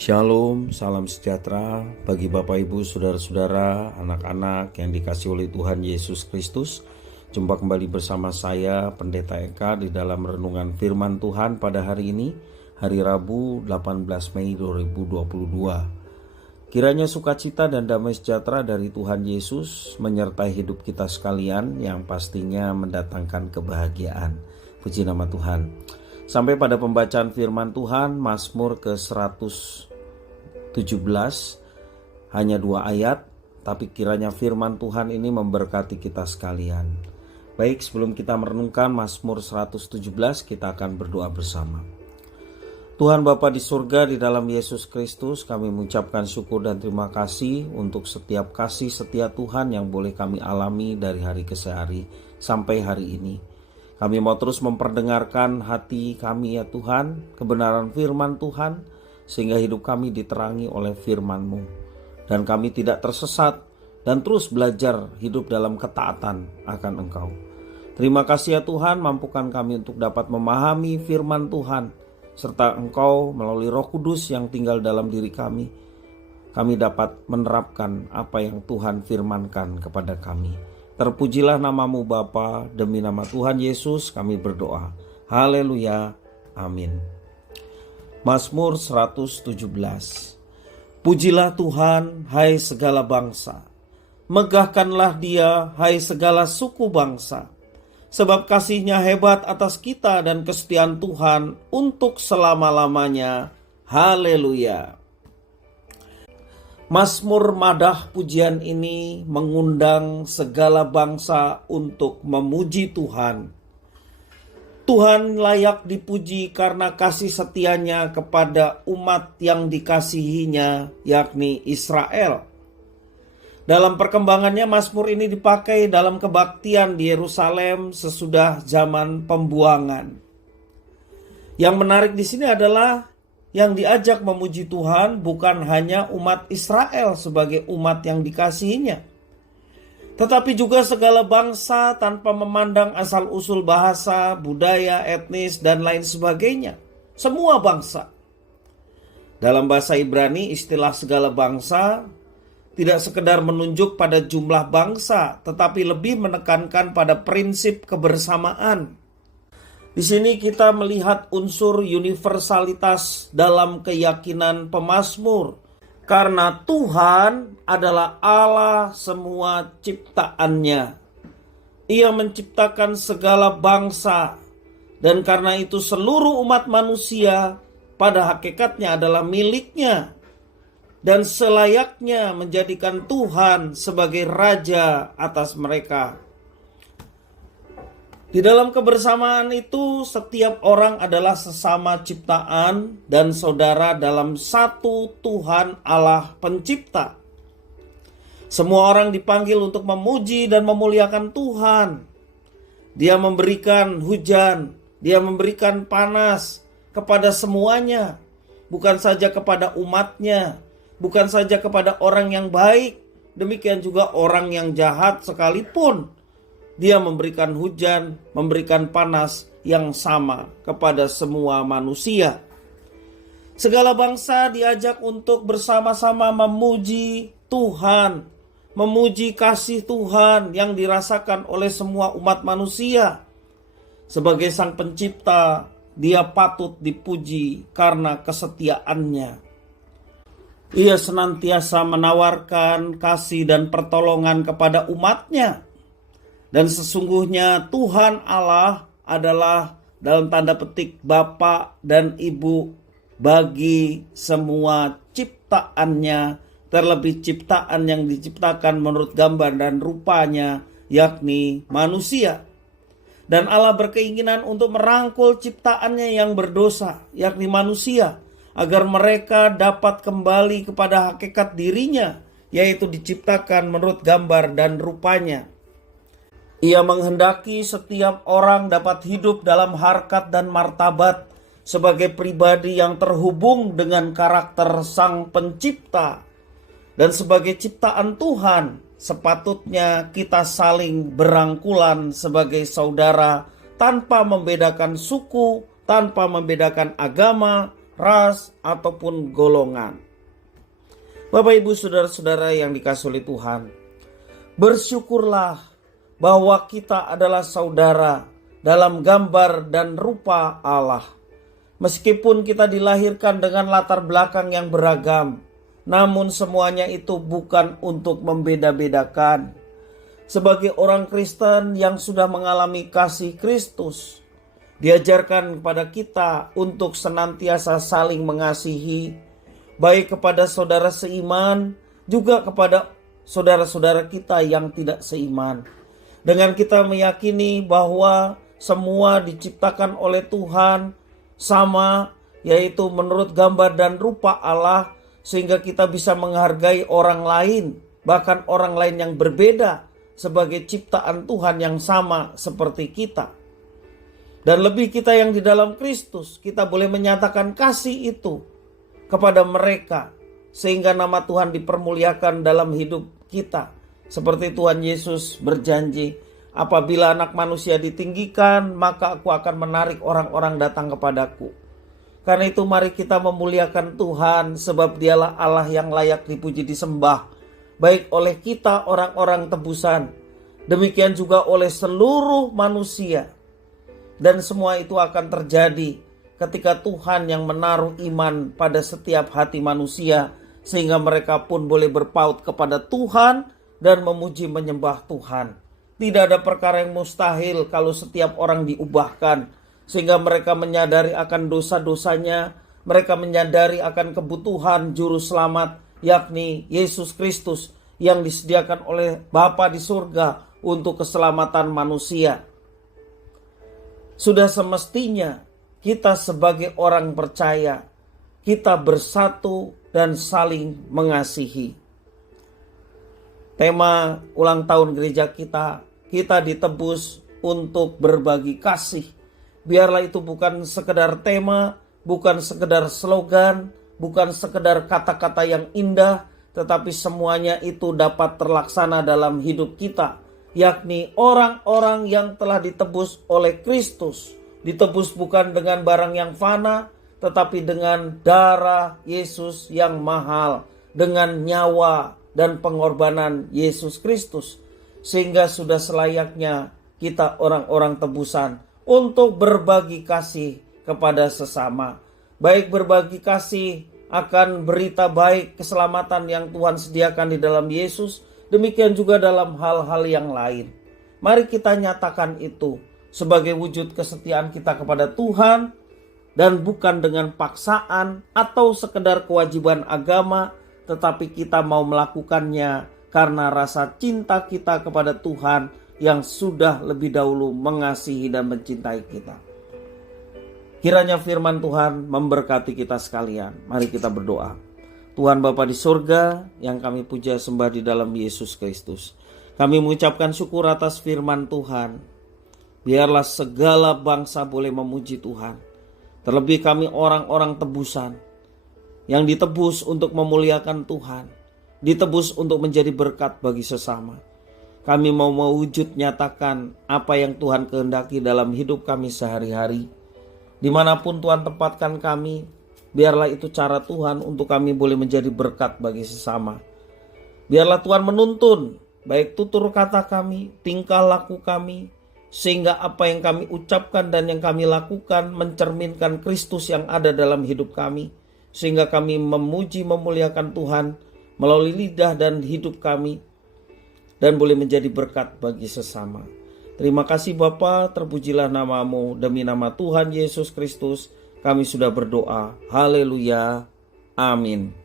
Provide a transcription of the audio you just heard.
Shalom, salam sejahtera bagi Bapak Ibu, Saudara-saudara, anak-anak yang dikasihi oleh Tuhan Yesus Kristus. Jumpa kembali bersama saya, Pendeta Eka, di dalam renungan firman Tuhan pada hari ini, hari Rabu 18 Mei 2022. Kiranya sukacita dan damai sejahtera dari Tuhan Yesus menyertai hidup kita sekalian yang pastinya mendatangkan kebahagiaan. Puji nama Tuhan. Sampai pada pembacaan firman Tuhan, Mazmur ke-117, hanya 2 ayat, tapi kiranya firman Tuhan ini memberkati kita sekalian. Baik, sebelum kita merenungkan Mazmur 117, kita akan berdoa bersama. Tuhan Bapa di surga, di dalam Yesus Kristus, kami mengucapkan syukur dan terima kasih untuk setiap kasih setia Tuhan yang boleh kami alami dari hari ke hari sampai hari ini. Kami mau terus memperdengarkan hati kami ya Tuhan, kebenaran firman Tuhan, sehingga hidup kami diterangi oleh firman-Mu. Dan kami tidak tersesat dan terus belajar hidup dalam ketaatan akan Engkau. Terima kasih ya Tuhan, mampukan kami untuk dapat memahami firman Tuhan, serta Engkau melalui Roh Kudus yang tinggal dalam diri kami dapat menerapkan apa yang Tuhan firmankan kepada kami. Terpujilah namamu Bapa, demi nama Tuhan Yesus kami berdoa. Haleluya, amin. Mazmur 117. Pujilah Tuhan, hai segala bangsa. Megahkanlah Dia, hai segala suku bangsa. Sebab kasih-Nya hebat atas kita dan kesetiaan Tuhan untuk selama-lamanya. Haleluya. Mazmur madah pujian ini mengundang segala bangsa untuk memuji Tuhan. Tuhan layak dipuji karena kasih setianya kepada umat yang dikasihinya, yakni Israel. Dalam perkembangannya, Mazmur ini dipakai dalam kebaktian di Yerusalem sesudah zaman pembuangan. Yang menarik di sini adalah yang diajak memuji Tuhan bukan hanya umat Israel sebagai umat yang dikasihinya, tetapi juga segala bangsa tanpa memandang asal-usul bahasa, budaya, etnis, dan lain sebagainya. Semua bangsa. Dalam bahasa Ibrani, istilah segala bangsa tidak sekedar menunjuk pada jumlah bangsa, tetapi lebih menekankan pada prinsip kebersamaan. Di sini kita melihat unsur universalitas dalam keyakinan pemazmur. Karena Tuhan adalah Allah semua ciptaannya. Ia menciptakan segala bangsa. Dan karena itu seluruh umat manusia pada hakikatnya adalah miliknya. Dan selayaknya menjadikan Tuhan sebagai Raja atas mereka. Di dalam kebersamaan itu, setiap orang adalah sesama ciptaan dan saudara dalam satu Tuhan Allah pencipta. Semua orang dipanggil untuk memuji dan memuliakan Tuhan. Dia memberikan hujan, Dia memberikan panas kepada semuanya. Bukan saja kepada umatnya, bukan saja kepada orang yang baik, demikian juga orang yang jahat sekalipun. Dia memberikan hujan, memberikan panas yang sama kepada semua manusia. Segala bangsa diajak untuk bersama-sama memuji Tuhan, memuji kasih Tuhan yang dirasakan oleh semua umat manusia. Sebagai Sang Pencipta, Dia patut dipuji karena kesetiaannya. Ia senantiasa menawarkan kasih dan pertolongan kepada umatnya. Dan sesungguhnya Tuhan Allah adalah dalam tanda petik Bapa dan Ibu bagi semua ciptaannya, terlebih ciptaan yang diciptakan menurut gambar dan rupanya, yakni manusia. Dan Allah berkeinginan untuk merangkul ciptaannya yang berdosa, yakni manusia, agar mereka dapat kembali kepada hakikat dirinya, yaitu diciptakan menurut gambar dan rupanya. Ia menghendaki setiap orang dapat hidup dalam harkat dan martabat sebagai pribadi yang terhubung dengan karakter Sang Pencipta. Dan sebagai ciptaan Tuhan, sepatutnya kita saling berangkulan sebagai saudara tanpa membedakan suku, tanpa membedakan agama, ras, ataupun golongan. Bapak, Ibu, saudara-saudara yang dikasihi oleh Tuhan, bersyukurlah bahwa kita adalah saudara dalam gambar dan rupa Allah. Meskipun kita dilahirkan dengan latar belakang yang beragam, namun semuanya itu bukan untuk membeda-bedakan. Sebagai orang Kristen yang sudah mengalami kasih Kristus, diajarkan kepada kita untuk senantiasa saling mengasihi, baik kepada saudara seiman, juga kepada saudara-saudara kita yang tidak seiman. Dengan kita meyakini bahwa semua diciptakan oleh Tuhan sama, yaitu menurut gambar dan rupa Allah, sehingga kita bisa menghargai orang lain, bahkan orang lain yang berbeda, sebagai ciptaan Tuhan yang sama seperti kita. Dan lebih kita yang di dalam Kristus, kita boleh menyatakan kasih itu kepada mereka, sehingga nama Tuhan dipermuliakan dalam hidup kita. Seperti Tuhan Yesus berjanji, apabila Anak Manusia ditinggikan, maka aku akan menarik orang-orang datang kepadaku. Karena itu mari kita memuliakan Tuhan, sebab Dialah Allah yang layak dipuji disembah, baik oleh kita orang-orang tebusan, demikian juga oleh seluruh manusia. Dan semua itu akan terjadi ketika Tuhan yang menaruh iman pada setiap hati manusia, sehingga mereka pun boleh berpaut kepada Tuhan dan memuji menyembah Tuhan. Tidak ada perkara yang mustahil kalau setiap orang diubahkan, sehingga mereka menyadari akan dosa-dosanya, mereka menyadari akan kebutuhan juru selamat, yakni Yesus Kristus yang disediakan oleh Bapa di surga untuk keselamatan manusia. Sudah semestinya kita sebagai orang percaya, kita bersatu dan saling mengasihi. Tema ulang tahun gereja kita ditebus untuk berbagi kasih. Biarlah itu bukan sekedar tema, bukan sekedar slogan, bukan sekedar kata-kata yang indah, tetapi semuanya itu dapat terlaksana dalam hidup kita, yakni orang-orang yang telah ditebus oleh Kristus. Ditebus bukan dengan barang yang fana, tetapi dengan darah Yesus yang mahal, dengan nyawa dan pengorbanan Yesus Kristus. Sehingga sudah selayaknya kita orang-orang tebusan untuk berbagi kasih kepada sesama. Baik berbagi kasih akan berita baik keselamatan yang Tuhan sediakan di dalam Yesus, demikian juga dalam hal-hal yang lain. Mari kita nyatakan itu sebagai wujud kesetiaan kita kepada Tuhan, dan bukan dengan paksaan atau sekedar kewajiban agama, tetapi kita mau melakukannya karena rasa cinta kita kepada Tuhan yang sudah lebih dahulu mengasihi dan mencintai kita. Kiranya firman Tuhan memberkati kita sekalian. Mari kita berdoa. Tuhan Bapa di surga yang kami puja sembah di dalam Yesus Kristus, kami mengucapkan syukur atas firman Tuhan. Biarlah segala bangsa boleh memuji Tuhan. Terlebih kami orang-orang tebusan yang ditebus untuk memuliakan Tuhan, ditebus untuk menjadi berkat bagi sesama. Kami mau mewujud nyatakan apa yang Tuhan kehendaki dalam hidup kami sehari-hari. Dimanapun Tuhan tempatkan kami, biarlah itu cara Tuhan untuk kami boleh menjadi berkat bagi sesama. Biarlah Tuhan menuntun baik tutur kata kami, tingkah laku kami, sehingga apa yang kami ucapkan dan yang kami lakukan mencerminkan Kristus yang ada dalam hidup kami, sehingga kami memuji memuliakan Tuhan melalui lidah dan hidup kami, dan boleh menjadi berkat bagi sesama. Terima kasih Bapa, terpujilah nama-Mu, demi nama Tuhan Yesus Kristus kami sudah berdoa. Haleluya, amin.